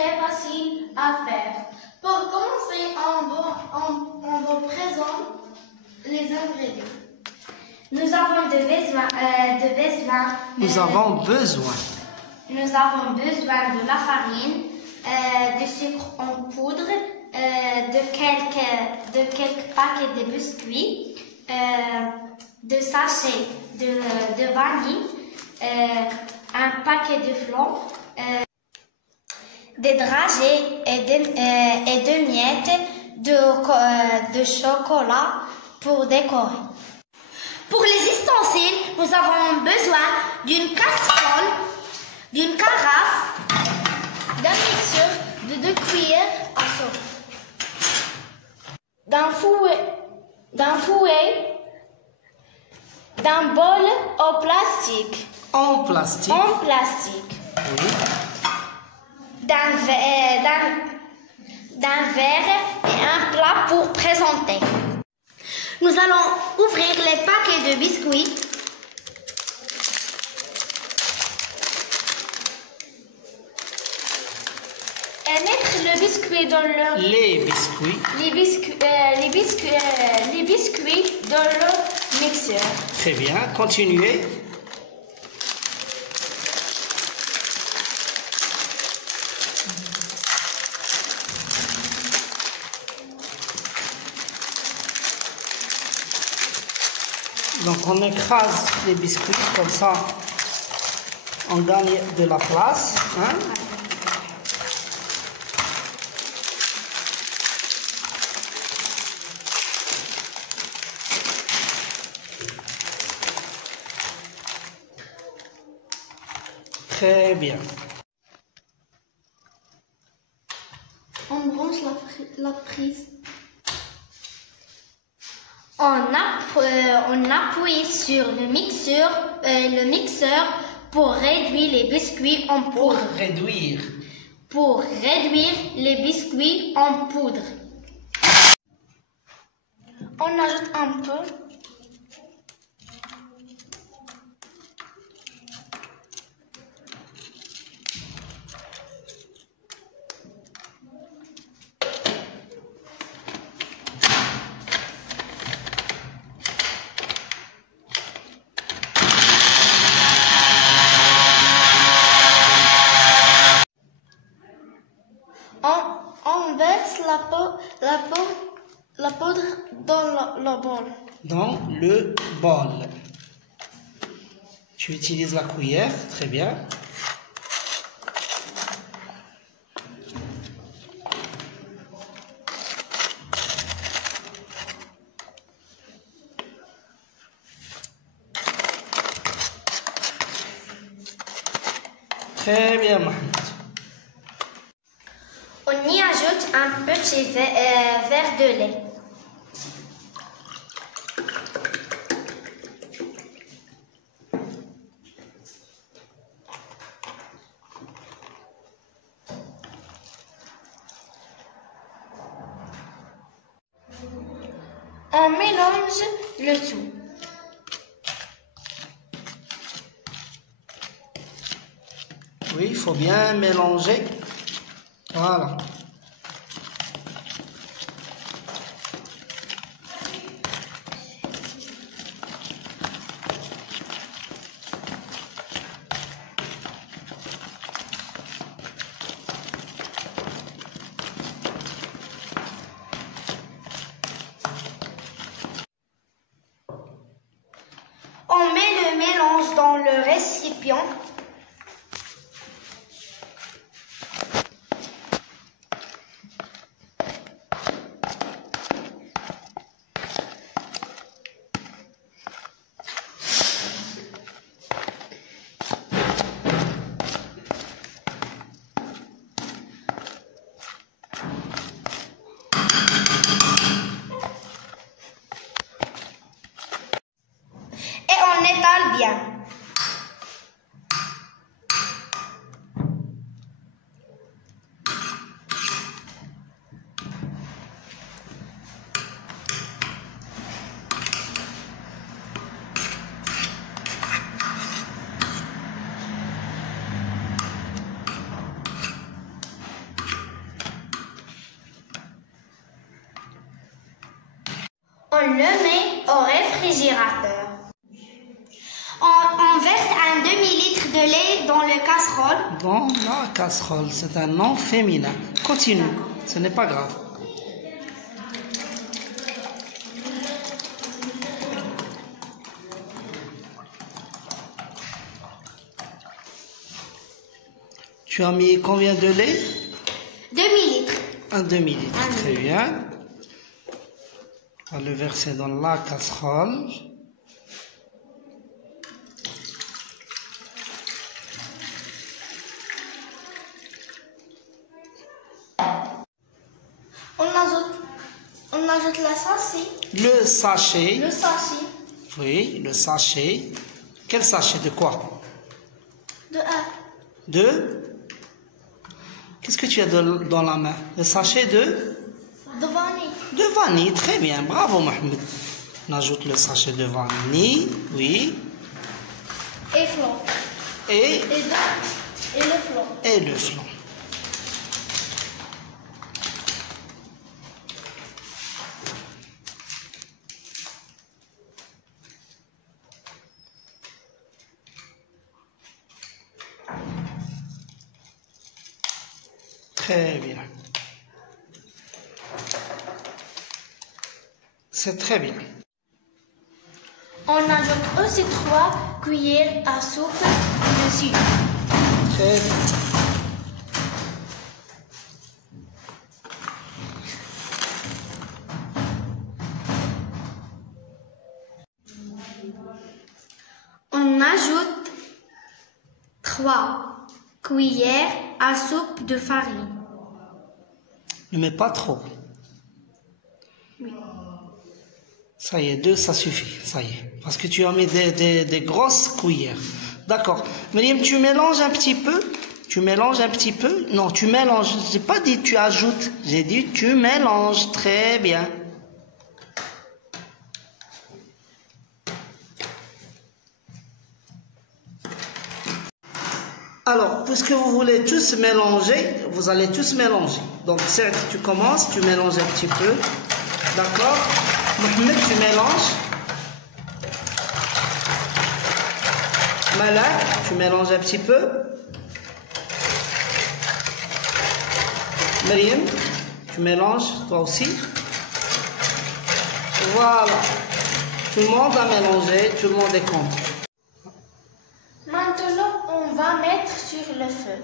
très facile à faire. Pour commencer, on vous présente les ingrédients. Nous avons besoin de la farine, de sucre en poudre, de quelques paquets de biscuits, de sachets de vanille, un paquet de flocons, des dragées et de miettes de chocolat pour décorer. Pour les ustensiles, nous avons besoin d'une casserole, d'une carafe, d'un mixeur, de 2 cuillères à soupe, d'un fouet, d'un bol en plastique. Oui. D'un verre et un plat pour présenter. Nous allons ouvrir les paquets de biscuits. Et mettre le biscuit dans le... Les biscuits dans le mixeur. Très bien, continuez. Donc on écrase les biscuits, comme ça on gagne de la place. Hein? Très bien. On branche la prise. On appuie sur le mixeur pour réduire les biscuits en poudre. Pour réduire les biscuits en poudre. On ajoute un peu. On verse la poudre dans le bol. Dans le bol. Tu utilises la cuillère, très bien. Très bien, Mohamed. On y ajoute un petit verre de lait. On mélange le tout. Oui, il faut bien mélanger. Voilà. On met le mélange dans le récipient. Et on étale bien. On le met au réfrigérateur. On verse un demi-litre de lait dans le casserole. Dans la casserole, c'est un nom féminin. Continue, ce n'est pas grave. Tu as mis combien de lait? Demi-litre. Un demi-litre, très bien. On va le verser dans la casserole. On ajoute la sauce. Le sachet. Le sachet. Oui, le sachet. Quel sachet de quoi? De un. De? Qu'est-ce que tu as dans la main? Le sachet de? De vanille. De vanille, très bien. Bravo, Mohamed. On ajoute le sachet de vanille, oui. Et flan. Et le flan. Et le flan. Très bien. C'est très bien. On ajoute aussi 3 cuillères à soupe de sucre. Très bien. On ajoute 3 cuillères à soupe de farine. Ne mets pas trop. Oui. Ça y est, 2, ça suffit. Ça y est. Parce que tu as mis des grosses cuillères. D'accord. Myriam, tu mélanges un petit peu. Tu mélanges un petit peu. Non, tu mélanges. Je n'ai pas dit tu ajoutes. J'ai dit tu mélanges. Très bien. Alors, puisque vous voulez tous mélanger, vous allez tous mélanger. Donc, certes, tu commences, tu mélanges un petit peu. D'accord? Mohamed, tu mélanges. Malak, tu mélanges un petit peu. Myriam, tu mélanges, toi aussi. Voilà. Tout le monde a mélangé, tout le monde est content. Maintenant, on va mettre sur le feu.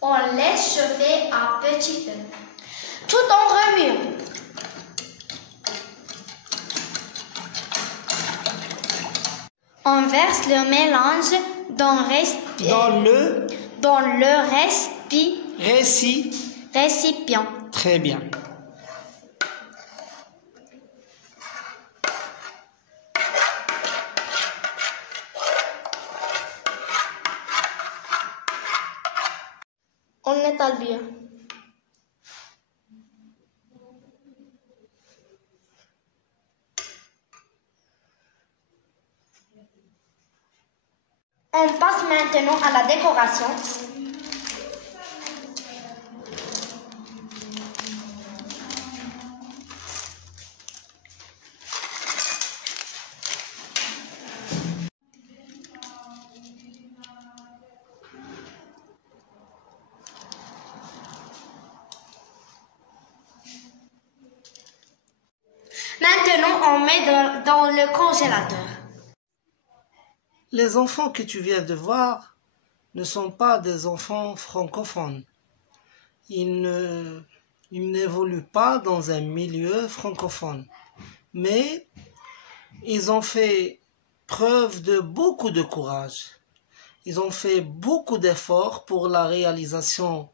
On laisse chauffer à petit feu, tout en remuant. On verse le mélange dans le récipient. Très bien. On étale bien. On passe maintenant à la décoration. Maintenant, on met dans le congélateur. Les enfants que tu viens de voir ne sont pas des enfants francophones. Ils n'évoluent pas dans un milieu francophone. Mais ils ont fait preuve de beaucoup de courage. Ils ont fait beaucoup d'efforts pour la réalisation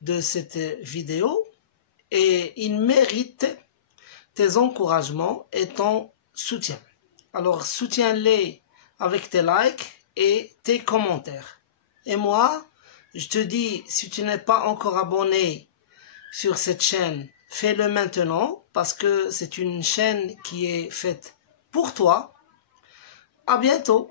de cette vidéo et ils méritent tes encouragements et ton soutien. Alors soutiens-les avec tes likes et tes commentaires. Et moi, je te dis, si tu n'es pas encore abonné sur cette chaîne, fais-le maintenant parce que c'est une chaîne qui est faite pour toi. À bientôt.